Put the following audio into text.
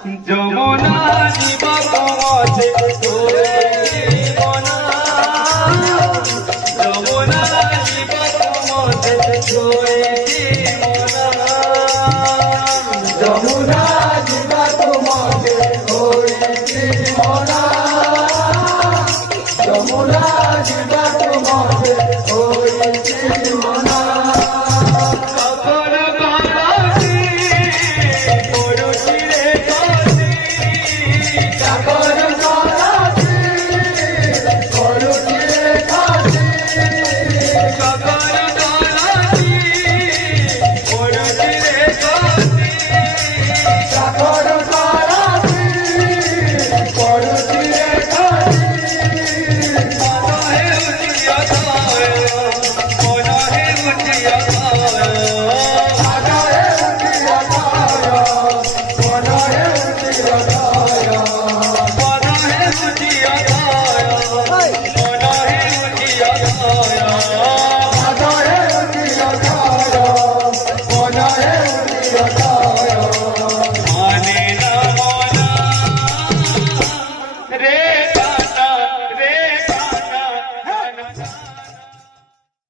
যমুনা জীবক মতে ধরে মনা, যমুনা জীবক মতে ধরে মনা, যমুনা জীবক মতে ধরে মনা, যমুনা জীবক মতে ধরে মনা। Yeah.